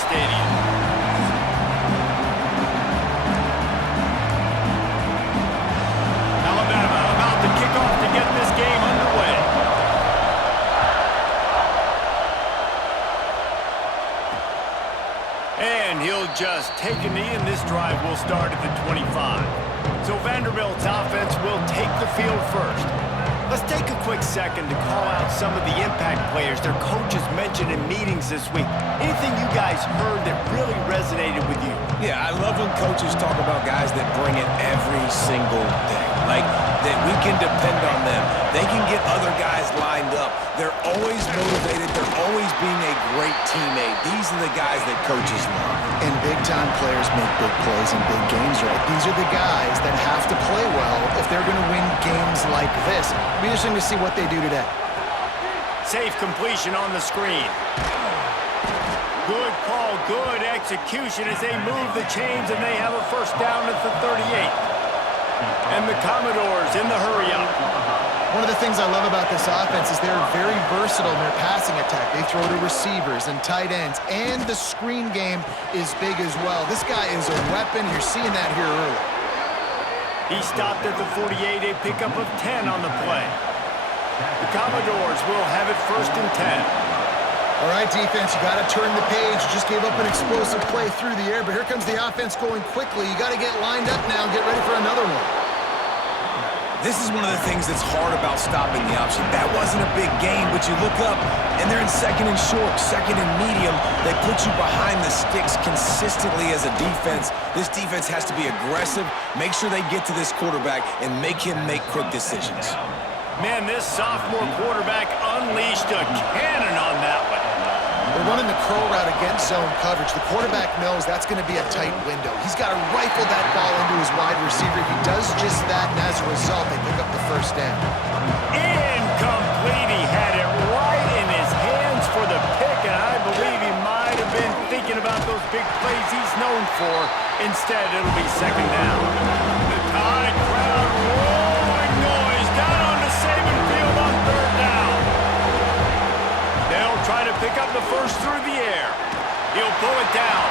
Stadium. Alabama about to kick off to get this game underway. And he'll just take a knee, and this drive will start at the 25. So Vanderbilt's offense will take the field first. Let's take a quick second to call out some of the impact players their coaches mentioned in meetings this week. Anything you guys heard that really resonated with you? Yeah, I love when coaches talk about guys that bring it every single day. Like, that we can depend on them. They can get other guys lined up. They're always motivated. They're always being a great teammate. These are the guys that coaches love. And big-time players make big plays in big games, right? These are the guys that have to play well if they're going to win games like this. It'll be interesting to see what they do today. Safe completion on the screen. Good call, good execution as they move the chains, and they have a first down at the 38. And the Commodores in the hurry-up. One of the things I love about this offense is they're very versatile in their passing attack. They throw to receivers and tight ends, and the screen game is big as well. This guy is a weapon. You're seeing that here early. He stopped at the 48, a pickup of 10 on the play. The Commodores will have it first and 10. All right, defense, you got to turn the page. You just gave up an explosive play through the air, but here comes the offense going quickly. You got to get lined up now and get ready for another one. This is one of the things that's hard about stopping the option. That wasn't a big gain, but you look up, and they're in second and short, second and medium. They put you behind the sticks consistently as a defense. This defense has to be aggressive, make sure they get to this quarterback, and make him make quick decisions. Man, this sophomore quarterback unleashed a cannon on that one. They're running the curl route against zone coverage. The quarterback knows that's going to be a tight window. He's got to rifle that ball into his wide receiver. He does just that, and as a result, they pick up the first down. Incomplete. He had it right in his hands for the pick, and I believe he might have been thinking about those big plays he's known for. Instead, it'll be second down. The Tide crowd rolling noise down on the Saban field on third down. They'll try to pick up the first through the air. He'll pull it down.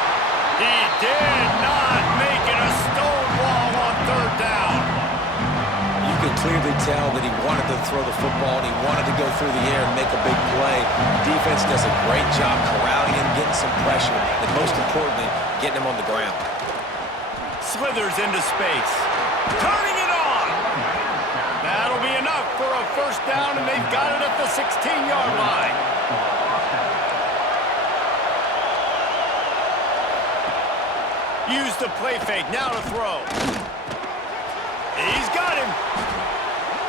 He did not make it a stonewall on third down. You could clearly tell that he wanted to throw the football and he wanted to go through the air and make a big play. Defense does a great job corralling him, getting some pressure, and most importantly, getting him on the ground. Slithers into space. Turning it on. That'll be enough for a first down, and they've got it at the 16-yard line. Use the play fake, now to throw. He's got him.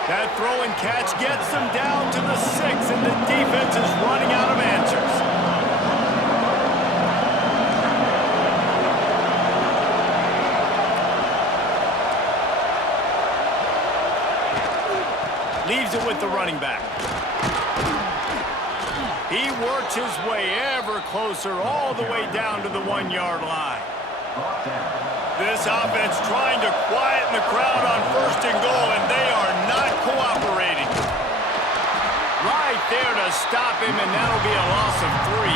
That throw and catch gets them down to the 6, and the defense is running out of answers. Leaves it with the running back. He works his way ever closer all the way down to the 1-yard line. This offense trying to quieten the crowd on first and goal, and they are not cooperating. Right there to stop him, and that'll be a loss of 3.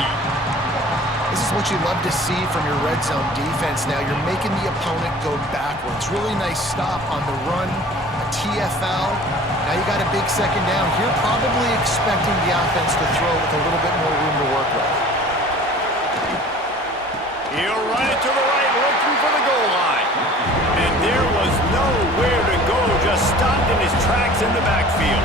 This is what you love to see from your red zone defense now. You're making the opponent go backwards. Really nice stop on the run, a TFL. Now you got a big second down. You're probably expecting the offense to throw with a little bit more room to work with. He'll run it to the right, looking for the goal line. And there was nowhere to go, just stopped in his tracks in the backfield.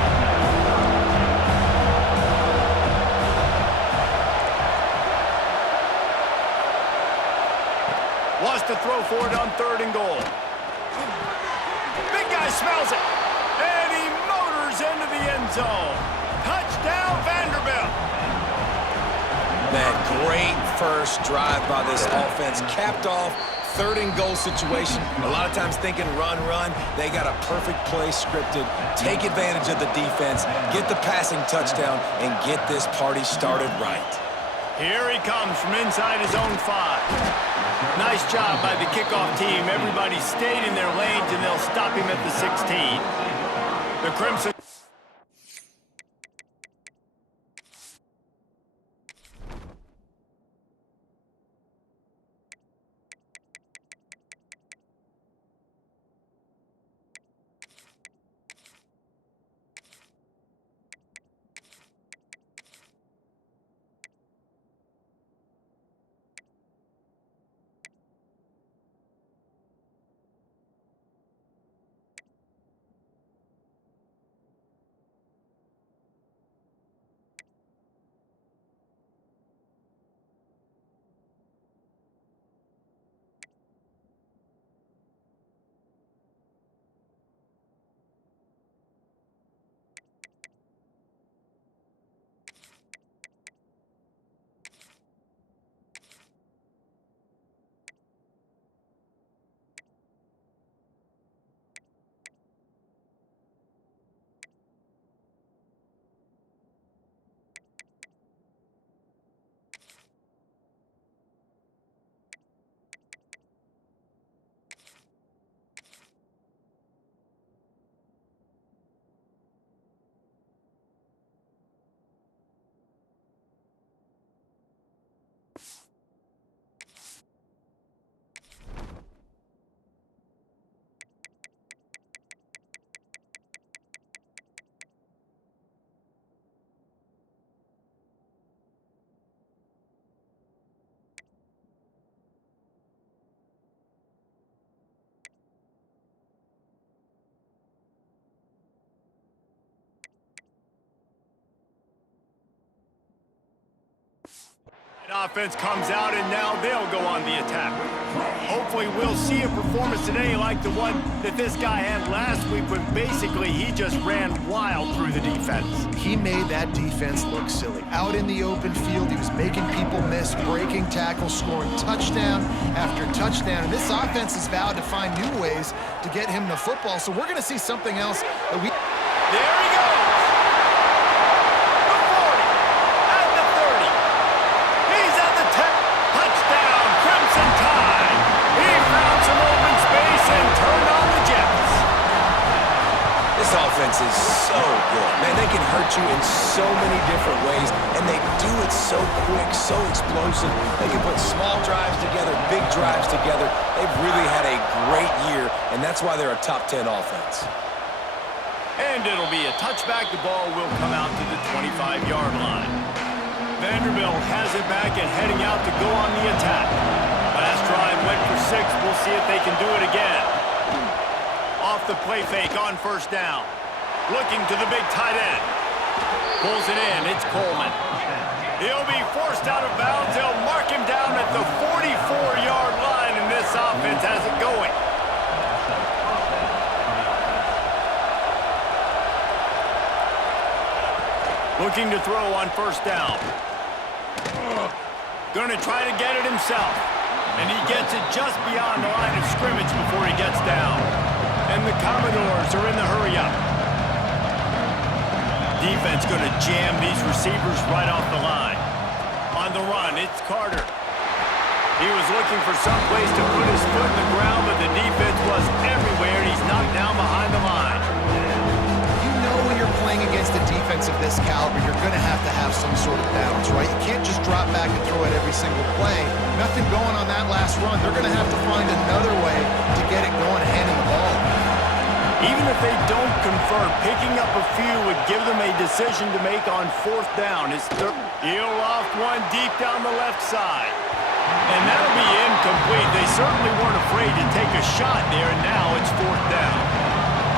Wants to throw for it on third and goal. Big guy smells it. And he motors into the end zone. Touchdown, Vanderbilt. Man, great first drive by this offense. Capped off, third and goal situation. A lot of times thinking run. They got a perfect play scripted. Take advantage of the defense, get the passing touchdown, and get this party started right. Here he comes from inside his own 5. Nice job by the kickoff team. Everybody stayed in their lanes, and they'll stop him at the 16. The Crimson... Offense comes out, and now they'll go on the attack. Hopefully we'll see a performance today like the one that this guy had last week when basically he just ran wild through the defense. He made that defense look silly. Out in the open field, he was making people miss, breaking tackles, scoring touchdown after touchdown. And this offense has vowed to find new ways to get him the football. So we're going to see something else that we... There he goes! This offense is so good. Man, they can hurt you in so many different ways, and they do it so quick, so explosive. They can put small drives together, big drives together. They've really had a great year, and that's why they're a top 10 offense. And it'll be a touchback. The ball will come out to the 25-yard line. Vanderbilt has it back and heading out to go on the attack. Last drive went for 6. We'll see if they can do it again. Off the play fake on first down. Looking to the big tight end. Pulls it in. It's Coleman. He'll be forced out of bounds. They'll mark him down at the 44-yard line, and this offense has it going. Looking to throw on first down. Going to try to get it himself. And he gets it just beyond the line of scrimmage before he gets down. And the Commodores are in the hurry-up. Defense going to jam these receivers right off the line. On the run, it's Carter. He was looking for some place to put his foot in the ground, but the defense was everywhere, and he's knocked down behind the line. You know when you're playing against a defense of this caliber, you're going to have some sort of balance, right? You can't just drop back and throw it every single play. Nothing going on that last run. They're going to have to find another way to get it going, handing the ball. Even if they don't convert, picking up a few would give them a decision to make on fourth down. He'll loft one deep down the left side. And that'll be incomplete. They certainly weren't afraid to take a shot there, and now it's fourth down.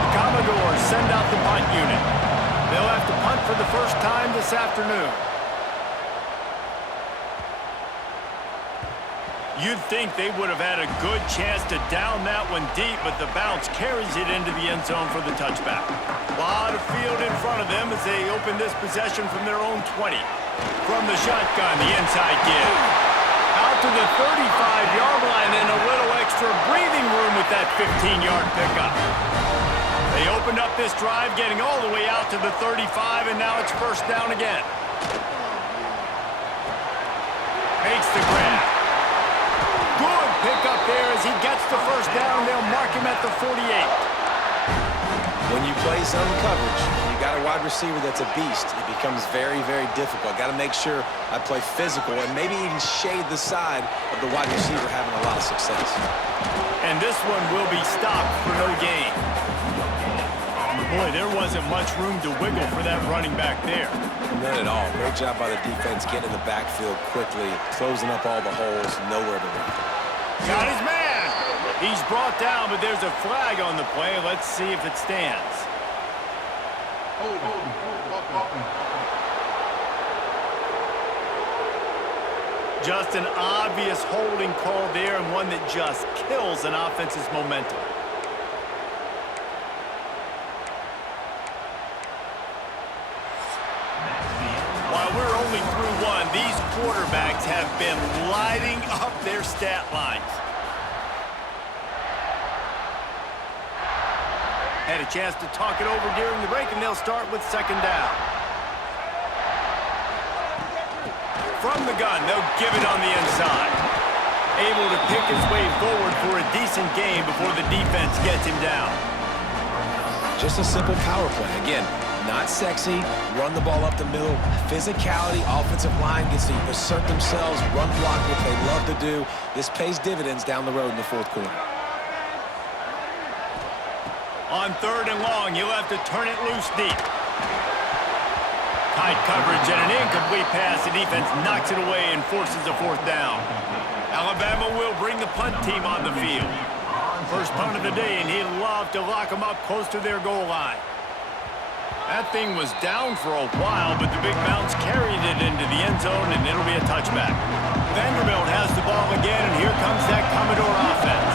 The Commodores send out the punt unit. They'll have to punt for the first time this afternoon. You'd think they would have had a good chance to down that one deep, but the bounce carries it into the end zone for the touchback. A lot of field in front of them as they open this possession from their own 20. From the shotgun, the inside give. Out to the 35-yard line and a little extra breathing room with that 15-yard pickup. They opened up this drive, getting all the way out to the 35, and now it's first down again. Makes the grab. Good pick up there as he gets the first down. They'll mark him at the 48. When you play zone coverage, you got a wide receiver that's a beast. It becomes very, very difficult. Got to make sure I play physical and maybe even shade the side of the wide receiver having a lot of success. And this one will be stopped for no gain. Boy, there wasn't much room to wiggle for that running back there. None at all. Great job by the defense getting in the backfield quickly, closing up all the holes, nowhere to run. Got his man. He's brought down, but there's a flag on the play. Let's see if it stands. Just an obvious holding call there, and one that just kills an offense's momentum. While we're only through one, these quarterbacks have been lighting up their stat lines. Had a chance to talk it over during the break, and they'll start with second down. From the gun, they'll give it on the inside. Able to pick his way forward for a decent gain before the defense gets him down. Just a simple power play. Again, not sexy, run the ball up the middle, physicality, offensive line gets to assert themselves, run block, what they love to do. This pays dividends down the road in the fourth quarter. On third and long, you'll have to turn it loose deep. Tight coverage and an incomplete pass. The defense knocks it away and forces a fourth down. Alabama will bring the punt team on the field. First punt of the day, and he'd love to lock them up close to their goal line. That thing was down for a while, but the big bounce carried it into the end zone, and it'll be a touchback. Vanderbilt has the ball again, and here comes that Commodore offense.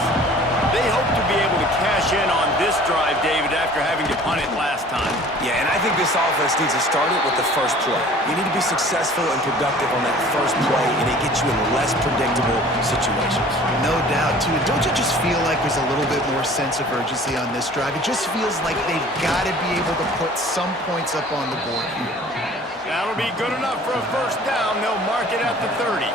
They hope to be able to cash in on this drive, David, after having to punt it last time. Yeah, and I think this offense needs to start it with the first play. You need to be successful and productive on that first play, and it gets you in less predictable situations. No doubt, too. Don't you just feel like there's a little bit more sense of urgency on this drive? It just feels like they've got to be able to put some points up on the board here. That'll be good enough for a first down. They'll mark it at the 30.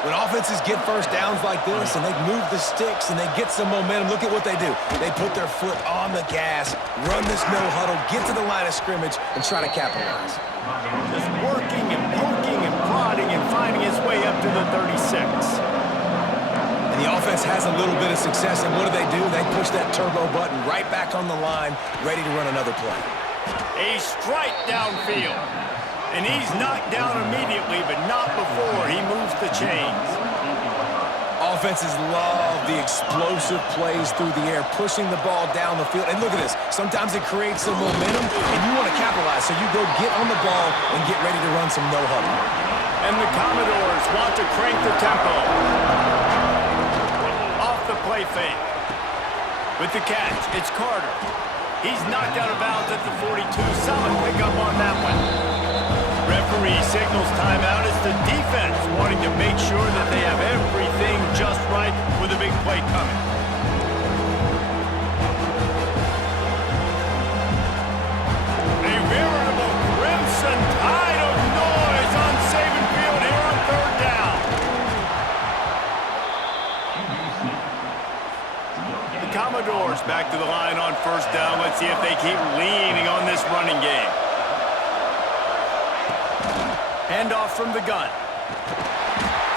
When offenses get first downs like this and they move the sticks and they get some momentum, look at what they do. They put their foot on the gas, run this no huddle, get to the line of scrimmage, and try to capitalize. Just working and poking and prodding and finding his way up to the 36. And the offense has a little bit of success, and what do? They push that turbo button right back on the line, ready to run another play. A strike downfield. And he's knocked down immediately, but not before he moves the chains. Offenses love the explosive plays through the air, pushing the ball down the field. And look at this. Sometimes it creates some momentum, and you want to capitalize. So you go get on the ball and get ready to run some no-huddle. And the Commodores want to crank the tempo. Off the play fake. With the catch, it's Carter. He's knocked out of bounds at the 42. Solid pickup on that one. Referee signals timeout. It's the defense wanting to make sure that they have everything just right with a big play coming. A veritable crimson tide of noise on Saban Field here on third down. The Commodores back to the line on first down. Let's see if they keep leaning on this running game. Handoff from the gun.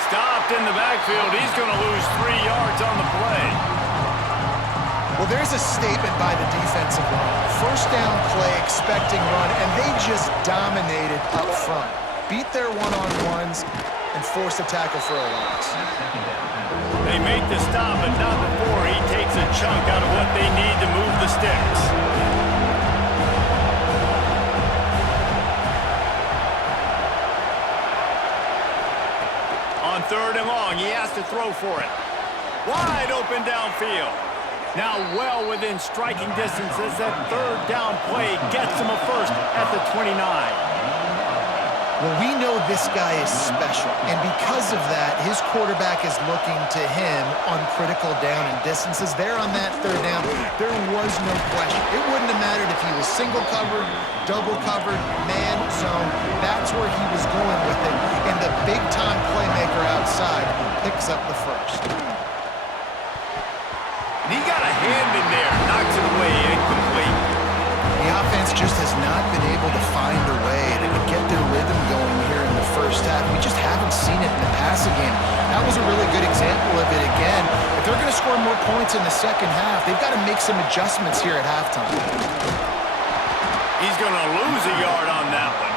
Stopped in the backfield. He's going to lose 3 yards on the play. Well, there's a statement by the defensive line. First down play, expecting run, and they just dominated up front. Beat their one-on-ones and forced a tackle for a loss. They make the stop, but not before he takes a chunk out of what they need to move the sticks. On third and long, he has to throw for it. Wide open downfield. Now well within striking distance as that third down play gets him a first at the 29. Well, we know this guy is special, and because of that, his quarterback is looking to him on critical down and distances. There on that third down, there was no question. It wouldn't have mattered if he was single covered, double covered, man zone. That's where he was going with it, and the big-time playmaker outside picks up the first. And he got a hand in there, knocks it away, incomplete. The offense just has not been able to find a way to get their rhythm going here in the first half. We just haven't seen it in the passing game. That was a really good example of it again. If they're going to score more points in the second half, they've got to make some adjustments here at halftime. He's going to lose a yard on that one.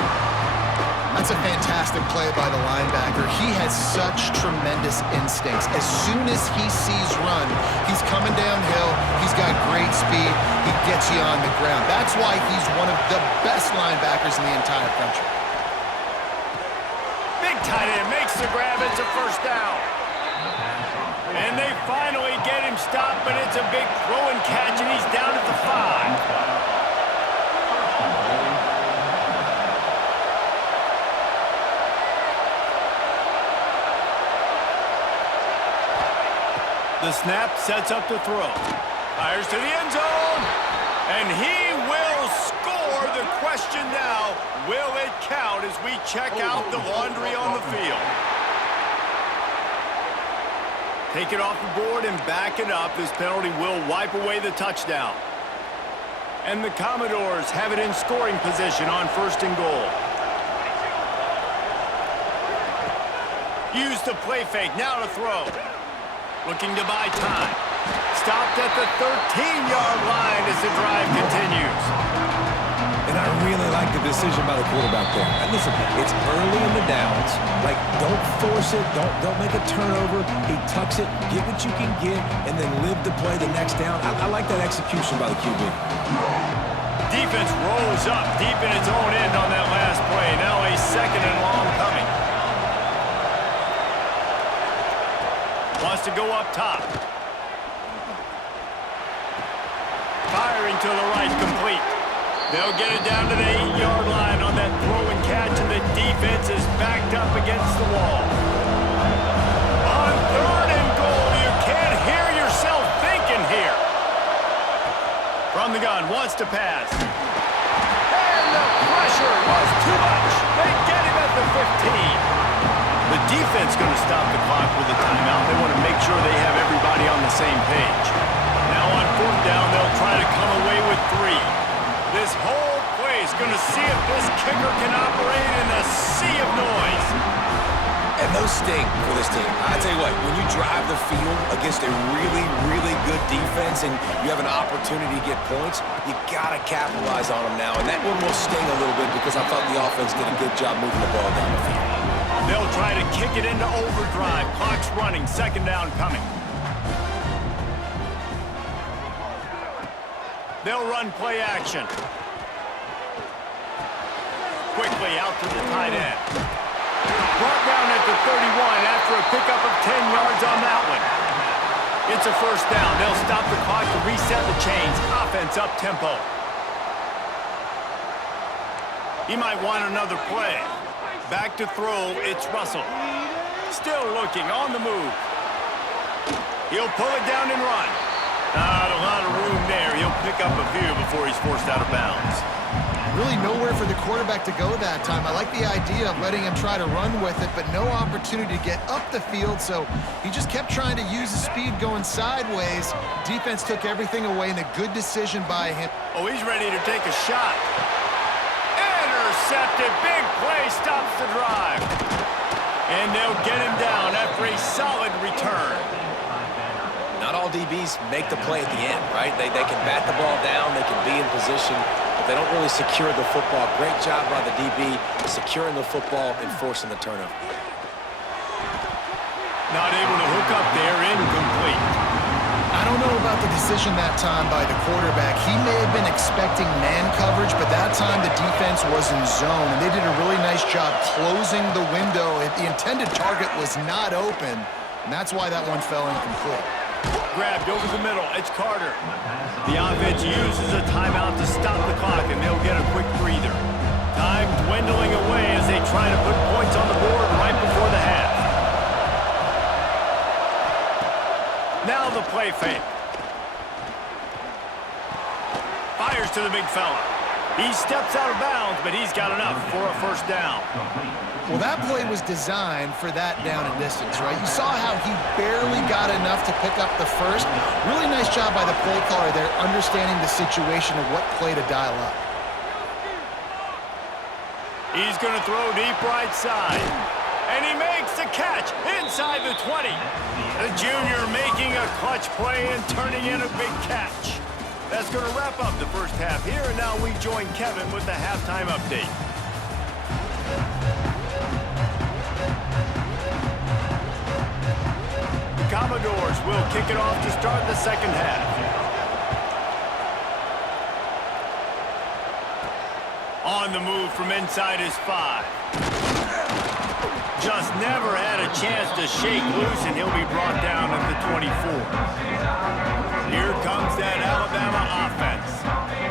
That's a fantastic play by the linebacker. He has such tremendous instincts. As soon as he sees run, he's coming downhill. He's got great speed. He gets you on the ground. That's why he's one of the best linebackers in the entire country. Big tight end makes the grab. It's a first down. And they finally get him stopped, but it's a big throw and catch, and he's down at the 5. The snap sets up to throw. Fires to the end zone. And he will score. The question now, will it count as we check out the laundry on the field? Take it off the board and back it up. This penalty will wipe away the touchdown. And the Commodores have it in scoring position on first and goal. Use the play fake. Now to throw. Looking to buy time. Stopped at the 13-yard line as the drive continues. And I really like the decision by the quarterback there. And listen, it's early in the downs. Like, don't force it. Don't make a turnover. He tucks it, get what you can get, and then live to play the next down. I like that execution by the QB. Defense rolls up deep in its own end on that last play. Now a second and long coming. Wants to go up top. Firing to the right, complete. They'll get it down to the 8-yard line on that throw and catch, and the defense is backed up against the wall. On 3rd and goal, you can't hear yourself thinking here. From the gun, wants to pass. And the pressure was too much. They get him at the 15. The defense going to stop the clock with a timeout. They want to make sure they have everybody on the same page. Now on 4th down, they'll try to come away with 3. This whole play is going to see if this kicker can operate in a sea of noise. And those sting for this team. I tell you what, when you drive the field against a really, really good defense and you have an opportunity to get points, you got to capitalize on them now. And that one will sting a little bit because I thought the offense did a good job moving the ball down the field. They'll try to kick it into overdrive. Clock's running. 2nd down coming. They'll run play action. Quickly out to the tight end. Brought down at the 31 after a pickup of 10 yards on that one. It's a 1st down. They'll stop the clock to reset the chains. Offense up tempo. He might want another play. Back to throw, it's Russell. Still looking, on the move. He'll pull it down and run. Not a lot of room there. He'll pick up a few before he's forced out of bounds. Really nowhere for the quarterback to go that time. I like the idea of letting him try to run with it, but no opportunity to get up the field, so he just kept trying to use the speed going sideways. Defense took everything away, and a good decision by him. Oh, he's ready to take a shot. Intercepted. Big play stops the drive. And they'll get him down after a solid return. Not all DBs make the play at the end, right? They can bat the ball down, they can be in position, but they don't really secure the football. Great job by the DB securing the football and forcing the turnover. Not able to hook up there, incomplete. I don't know about the decision that time by the quarterback. He may have been expecting man coverage, but that time the defense was in zone, and they did a really nice job closing the window. The intended target was not open, and that's why that one fell incomplete. Grabbed over the middle. It's Carter. The offense uses a timeout to stop the clock, and they'll get a quick breather. Time dwindling away as they try to put points on the board right before the half. Now the play fake. Fires to the big fella. He steps out of bounds, but he's got enough for a 1st down. Well, that play was designed for that down and distance, right? You saw how he barely got enough to pick up the 1st. Really nice job by the play caller there, understanding the situation of what play to dial up. He's going to throw deep right side. And he makes the catch inside the 20. The junior making a clutch play and turning in a big catch. That's going to wrap up the 1st half here, and now we join Kevin with the halftime update. The Commodores will kick it off to start the 2nd half. On the move from inside his 5. Just never had a chance to shake loose, and he'll be brought down at the 24. Here comes that Alabama offense.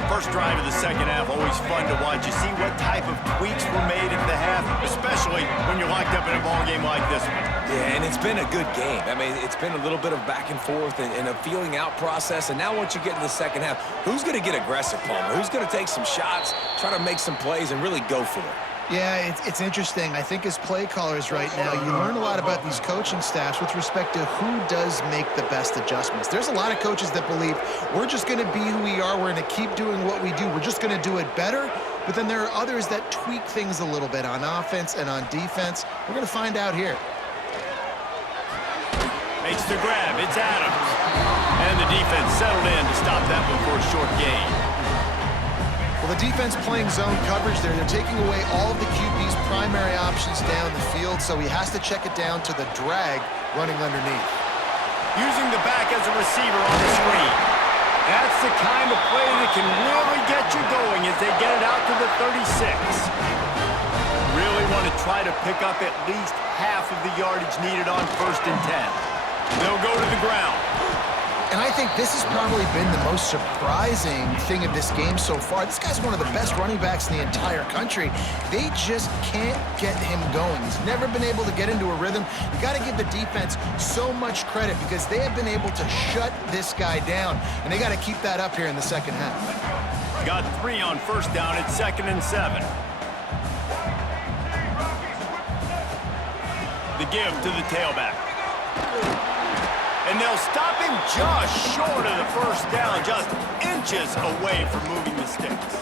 First drive of the 2nd half, always fun to watch. You see what type of tweaks were made at the half, especially when you're locked up in a ball game like this one. Yeah, and it's been a good game. I mean, it's been a little bit of back and forth and a feeling out process. And now once you get into the 2nd half, who's going to get aggressive, Palmer? Who's going to take some shots, try to make some plays, and really go for it? Yeah, it's interesting. I think as play callers right now, you learn a lot about these coaching staffs with respect to who does make the best adjustments. There's a lot of coaches that believe we're just going to be who we are. We're going to keep doing what we do. We're just going to do it better. But then there are others that tweak things a little bit on offense and on defense. We're going to find out here. Makes the grab. It's Adams. And the defense settled in to stop that before a short gain. Well, the defense playing zone coverage there. They're taking away all of the QB's primary options down the field, so he has to check it down to the drag running underneath. Using the back as a receiver on the screen. That's the kind of play that can really get you going as they get it out to the 36. Really want to try to pick up at least half of the yardage needed on 1st and 10. They'll go to the ground. And I think this has probably been the most surprising thing of this game so far. This guy's one of the best running backs in the entire country. They just can't get him going. He's never been able to get into a rhythm. You got to give the defense so much credit because they have been able to shut this guy down, and they got to keep that up here in the second half. Got 3 on 1st down at 2nd and 7. The give to the tailback. And they'll stop him just short of the 1st down, just inches away from moving the sticks.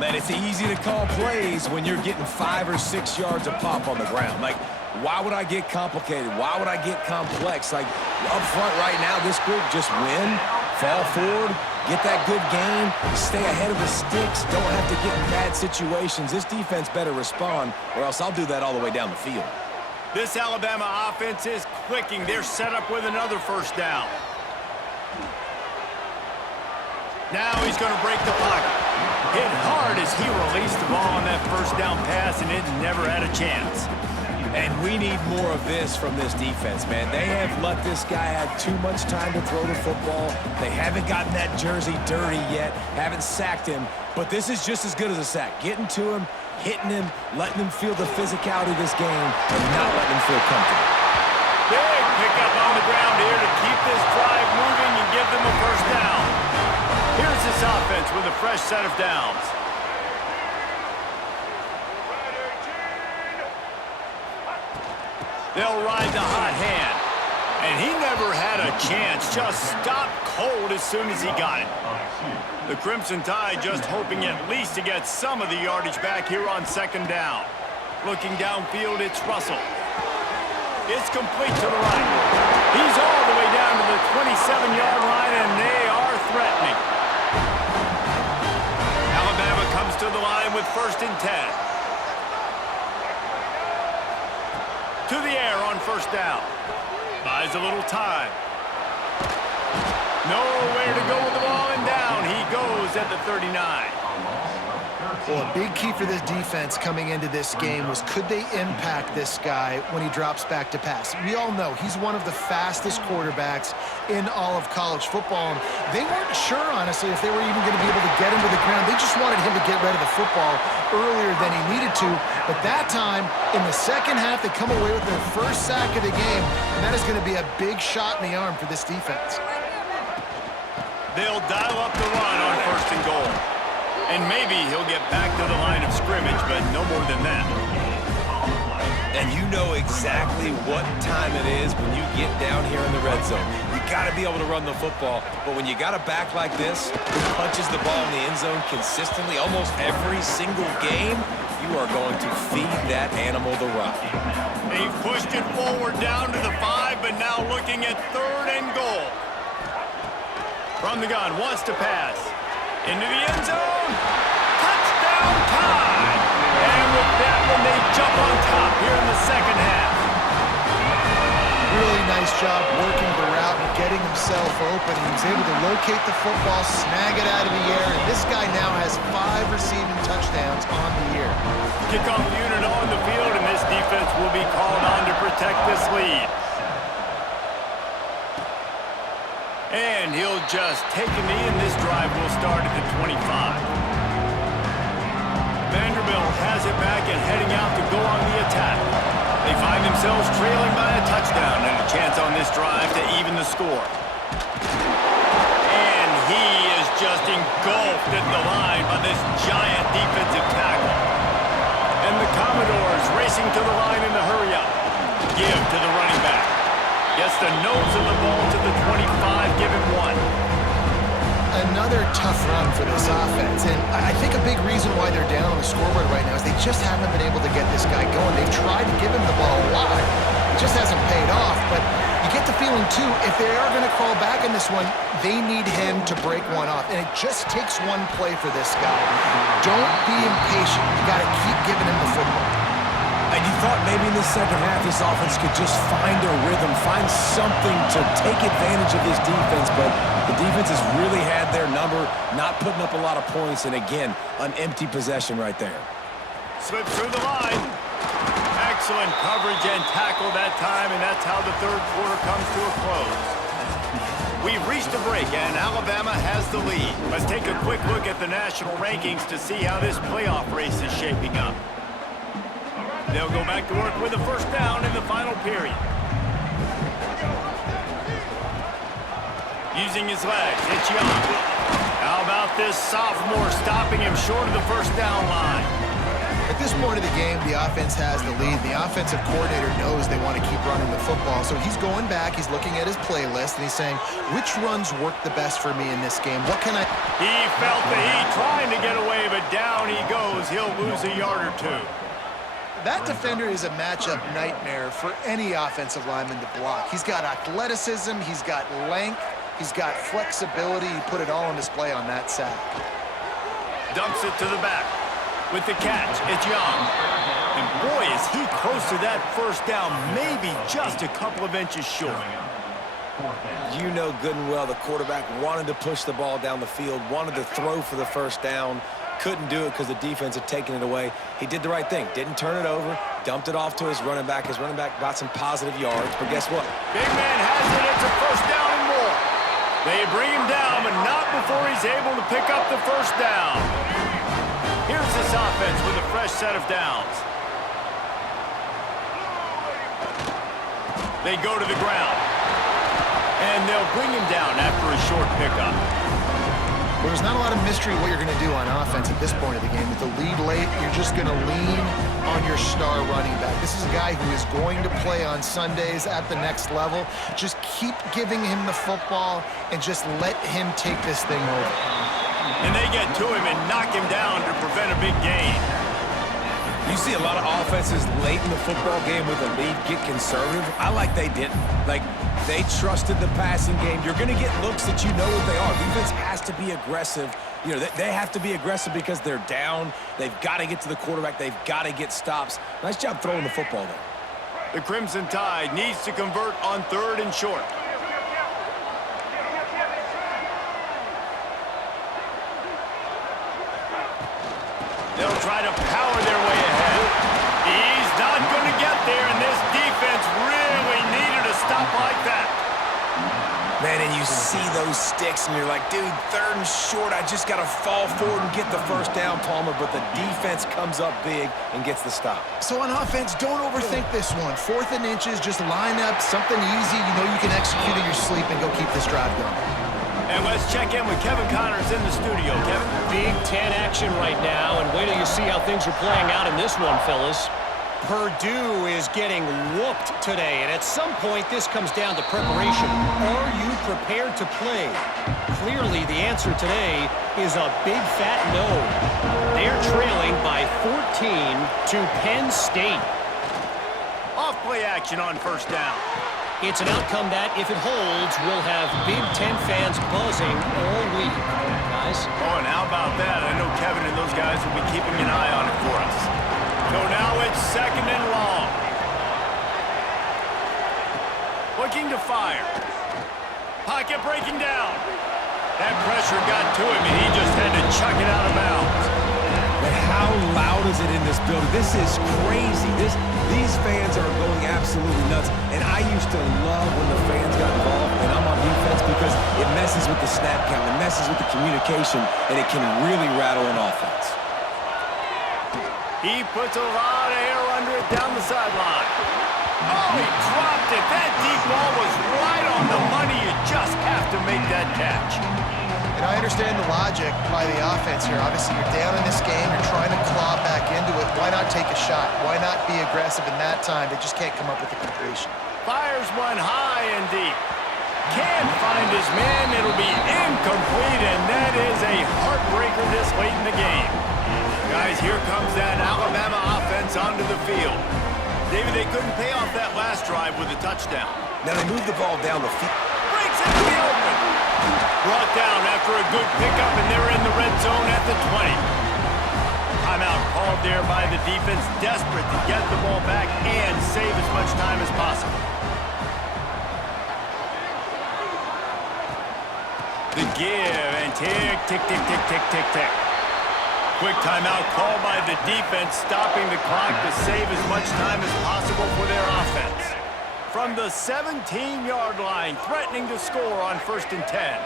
Man, it's easy to call plays when you're getting 5 or 6 yards a pop on the ground. Like, why would I get complicated? Why would I get complex? Like, up front right now, this group just win, fall forward, get that good game, stay ahead of the sticks, don't have to get in bad situations. This defense better respond, or else I'll do that all the way down the field. This Alabama offense is clicking. They're set up with another 1st down. Now he's going to break the pocket. Hit hard as he released the ball on that 1st down pass, and it never had a chance. And we need more of this from this defense, man. They have let this guy have too much time to throw the football. They haven't gotten that jersey dirty yet, haven't sacked him. But this is just as good as a sack. Getting to him, hitting him, letting him feel the physicality of this game, and not letting him feel comfortable. Big pickup on the ground here to keep this drive moving and give them a 1st down. Here's this offense with a fresh set of downs. They'll ride the hot hand. And he never had a chance. Just stopped cold as soon as he got it. The Crimson Tide just hoping at least to get some of the yardage back here on 2nd down. Looking downfield, it's Russell. It's complete to the right. He's all the way down to the 27-yard line, and they are threatening. Alabama comes to the line with 1st and 10. To the air on 1st down. Buys a little time. Nowhere to go with the ball, and down he goes at the 39. Well, a big key for this defense coming into this game was could they impact this guy when he drops back to pass? We all know he's one of the fastest quarterbacks in all of college football. And they weren't sure, honestly, if they were even going to be able to get him to the ground. They just wanted him to get rid of the football earlier than he needed to. But that time, in the second half, they come away with their 1st sack of the game, and that is going to be a big shot in the arm for this defense. They'll dial up the run on 1st and goal. And maybe he'll get back to the line of scrimmage, but no more than that. And you know exactly what time it is when you get down here in the red zone. You got to be able to run the football, but when you got a back like this who punches the ball in the end zone consistently almost every single game, you are going to feed that animal the rock. They've pushed it forward down to the 5, but now looking at 3rd and goal. From the gun, wants to pass. Into the end zone. Touchdown time. And with that one, they jump on top here in the 2nd half. Really nice job working the route and getting himself open. He was able to locate the football, snag it out of the air, and this guy now has 5 receiving touchdowns on the year. Kickoff unit on the field, and this defense will be called on to protect this lead. And he'll just take a knee, and this drive will start at the 25. Vanderbilt has it back and heading out to go on the attack. They find themselves trailing by a touchdown and a chance on this drive to even the score. And he is just engulfed at the line by this giant defensive tackle. And the Commodores racing to the line in the hurry-up. Give to the running back. Gets the nose of the ball to the 25, give him 1. Another tough run for this offense, and I think a big reason why they're down on the scoreboard right now is they just haven't been able to get this guy going. They've tried to give him the ball a lot. It just hasn't paid off, but you get the feeling, too, if they are going to crawl back in this one, they need him to break one off, and it just takes one play for this guy. Don't be impatient. You got to keep giving him the football. And you thought maybe in the second half this offense could just find a rhythm, find something to take advantage of this defense, but the defense has really had their number, not putting up a lot of points, and again, an empty possession right there. Slips through the line. Excellent coverage and tackle that time, and that's how the third quarter comes to a close. We've reached a break, and Alabama has the lead. Let's take a quick look at the national rankings to see how this playoff race is shaping up. They'll go back to work with a first down in the final period. Using his legs, it's Young. How about this sophomore stopping him short of the first down line? At this point of the game, the offense has the lead. The offensive coordinator knows they want to keep running the football. So he's going back, he's looking at his playlist, and he's saying, which runs work the best for me in this game? What can I... He felt the heat trying to get away, but down he goes. He'll lose a yard or two. That defender is a matchup nightmare for any offensive lineman to block. He's got athleticism, he's got length, he's got flexibility. He put it all on display on that sack. Dumps it to the back. With the catch, it's Young. And boy, is he close to that first down, maybe just a couple of inches short. You know good and well the quarterback wanted to push the ball down the field, wanted to throw for the first down, couldn't do it because the defense had taken it away. He did the right thing, didn't turn it over, dumped it off to his running back. His running back got some positive yards, but guess what? Big man has it, it's a first down and more. They bring him down, but not before he's able to pick up the first down. Here's this offense with a fresh set of downs. They go to the ground. And they'll bring him down after a short pickup. Well, there's not a lot of mystery what you're going to do on offense at this point of the game. With the lead late, you're just going to lean on your star running back. This is a guy who is going to play on Sundays at the next level. Just keep giving him the football and just let him take this thing over. And they get to him and knock him down to prevent a big gain. You see a lot of offenses late in the football game with a lead get conservative. I like they didn't. Like, they trusted the passing game. You're going to get looks that you know what they are. Defense has to be aggressive. You know, they have to be aggressive because they're down. They've got to get to the quarterback. They've got to get stops. Nice job throwing the football there. The Crimson Tide needs to convert on 3rd and short. They'll try to power their way ahead. He's not going to get there, and this defense really needed a stop like that. Man, and you see those sticks, and you're like, dude, 3rd and short, I just got to fall forward and get the first down, Palmer, but the defense comes up big and gets the stop. So on offense, don't overthink this one. 4th and inches, just line up something easy you know you can execute in your sleep and go keep this drive going. And let's check in with Kevin Connors in the studio. Kevin? Big Ten action right now, and wait till you see how things are playing out in this one, fellas. Purdue is getting whooped today, and at some point this comes down to preparation. Are you prepared to play? Clearly the answer today is a big fat no. They're trailing by 14 to Penn State. Off play action on first down. It's an outcome that, if it holds, will have Big Ten fans buzzing all week. Guys? Oh, and how about that? I know Kevin and those guys will be keeping an eye on it for us. So now it's 2nd and long. Looking to fire. Pocket breaking down. That pressure got to him, and he just had to chuck it out of bounds. But how loud is it in this building? This is crazy. These fans are going absolutely nuts. And I used to love when the fans got involved, and I'm on defense because it messes with the snap count, it messes with the communication, and it can really rattle an offense. He puts a lot of air under it down the sideline. Oh, he dropped it. That deep ball was right on the money. You just have to make that catch. And I understand the logic by the offense here. Obviously, you're down in this game. You're trying to claw back into it. Why not take a shot? Why not be aggressive in that time? They just can't come up with the completion. Fires one high and deep. Can't find his man. It'll be incomplete, and that is a heartbreaker this late in the game. Guys, here comes that Alabama offense onto the field. David, they couldn't pay off that last drive with a touchdown. Now they move the ball down the field. Breaks into the open. Brought down after a good pickup, and they're in the red zone at the 20. Timeout called there by the defense, desperate to get the ball back and save as much time as possible. The give and tick, tick, tick, tick, tick, tick, tick. Quick timeout called by the defense, stopping the clock to save as much time as possible for their offense. From the 17-yard line, threatening to score on 1st and 10.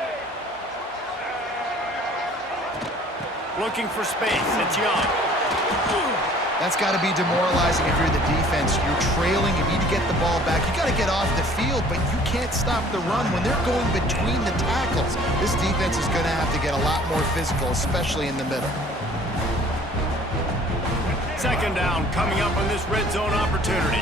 Looking for space. It's Young. That's got to be demoralizing if you're the defense. You're trailing. You need to get the ball back. You got to get off the field, but you can't stop the run when they're going between the tackles. This defense is going to have to get a lot more physical, especially in the middle. Second down coming up on this red zone opportunity.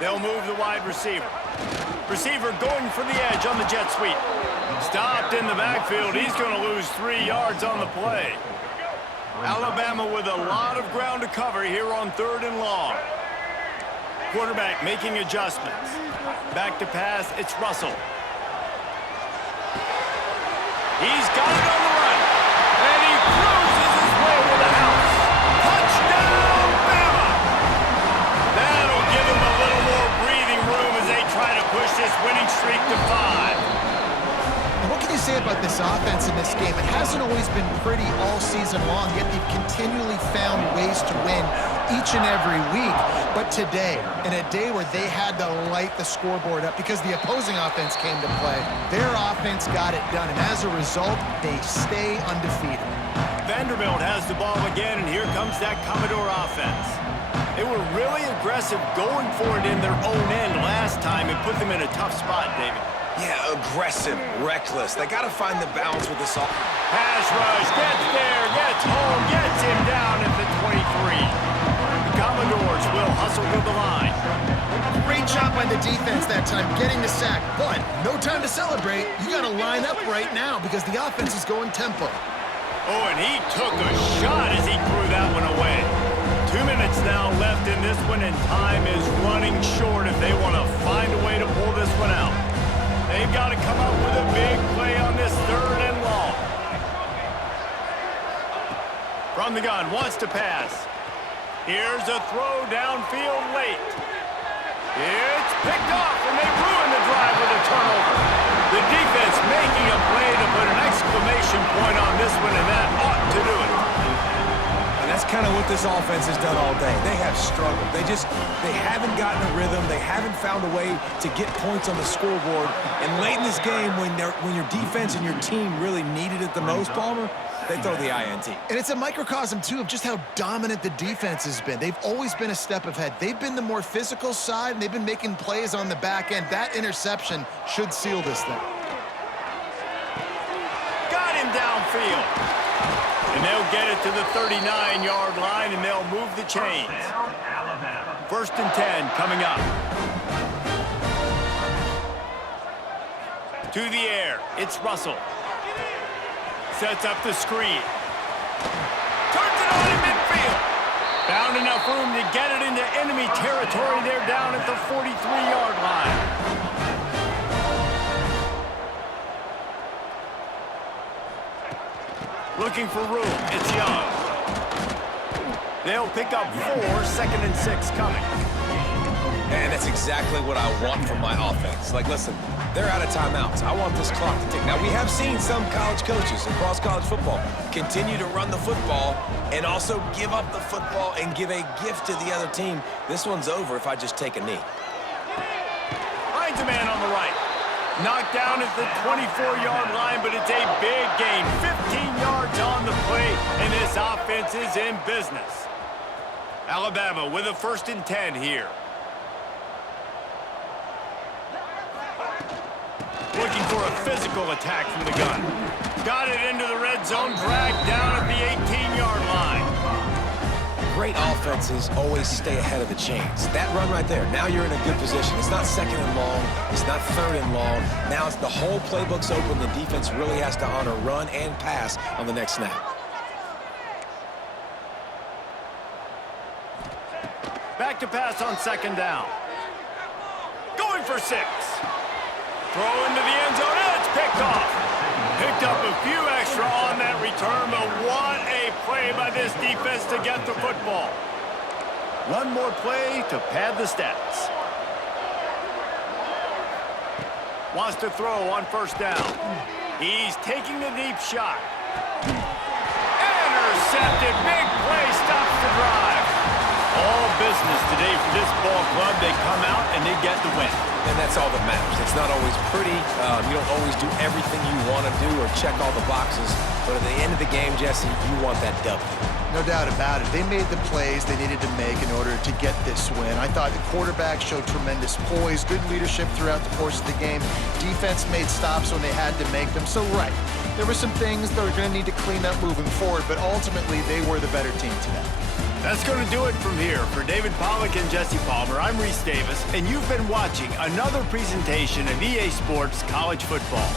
They'll move the wide receiver. Receiver going for the edge on the jet sweep. Stopped in the backfield. He's going to lose 3 yards on the play. Alabama with a lot of ground to cover here on 3rd and long. Quarterback making adjustments. Back to pass, it's Russell. He's got it on the run. And he cruises his way to the house. Touchdown, Bama! That'll give him a little more breathing room as they try to push this winning streak to 5. What can you say about this offense in this game? It hasn't always been pretty all season long, yet they've continually found ways to win each and every week. But today, in a day where they had to light the scoreboard up because the opposing offense came to play, their offense got it done. And as a result, they stay undefeated. Vanderbilt has the ball again, and here comes that Commodore offense. They were really aggressive going for it in their own end last time and put them in a tough spot, David. Yeah, aggressive, reckless. They got to find the balance with this all. Pass rush, gets there, gets home, gets him down at the 23. The Commodores will hustle to the line. Great job by the defense that time, getting the sack. But no time to celebrate. You got to line up right now because the offense is going tempo. Oh, and he took a shot as he threw that one away. 2 minutes now left in this one, and time is running short if they want to find a way to pull this one out. They've got to come up with a big play on this 3rd and long. From the gun, wants to pass. Here's a throw downfield late. It's picked off, and they ruin the drive with a turnover. The defense making a play to put an exclamation point on this one, and that ought to do it. And that's kind of what this offense has done all day. They have struggled. They haven't gotten a rhythm. They haven't found a way to get points on the scoreboard. And late in this game, when your defense and your team really needed it the most, Palmer, they throw the INT. And it's a microcosm, too, of just how dominant the defense has been. They've always been a step ahead. They've been the more physical side, and they've been making plays on the back end. That interception should seal this thing. Got him downfield. And they'll get it to the 39-yard line, and they'll move the chains. 1st and 10 coming up. To the air, it's Russell. Sets up the screen. Turns it on in midfield. Found enough room to get it into enemy territory. They're down at the 43-yard line. Looking for room, it's Young. They'll pick up 4, 2nd and 6 coming. And that's exactly what I want from my offense. Like, listen, they're out of timeouts. I want this clock to tick. Now, we have seen some college coaches across college football continue to run the football and also give up the football and give a gift to the other team. This one's over if I just take a knee. Finds a man on the right. Knocked down at the 24-yard line, but it's a big gain. 15 yards on the play, and this offense is in business. Alabama with a 1st and 10 here. Looking for a physical attack from the gun. Got it into the red zone, dragged down at the 18-yard line. Great offenses always stay ahead of the chains. That run right there, now you're in a good position. It's not 2nd and long. It's not 3rd and long. Now it's the whole playbook's open. The defense really has to honor run and pass on the next snap. Back to pass on 2nd down. Going for 6. Throw into the end zone, and it's picked off. Picked up a few extra on that return, but what a play by this defense to get the football. One more play to pad the stats. Wants to throw on first down. He's taking a deep shot. Intercepted. Big play stops the drive. All business today for this ball club. They come out and they get the win. And that's all that matters. It's not always pretty. You don't always do everything you want to do or check all the boxes. But at the end of the game, Jesse, you want that W. No doubt about it. They made the plays they needed to make in order to get this win. I thought the quarterback showed tremendous poise, good leadership throughout the course of the game. Defense made stops when they had to make them. So, right, there were some things that are going to need to clean up moving forward, but ultimately they were the better team today. That's going to do it from here. For David Pollack and Jesse Palmer, I'm Reese Davis, and you've been watching another presentation of EA Sports College Football.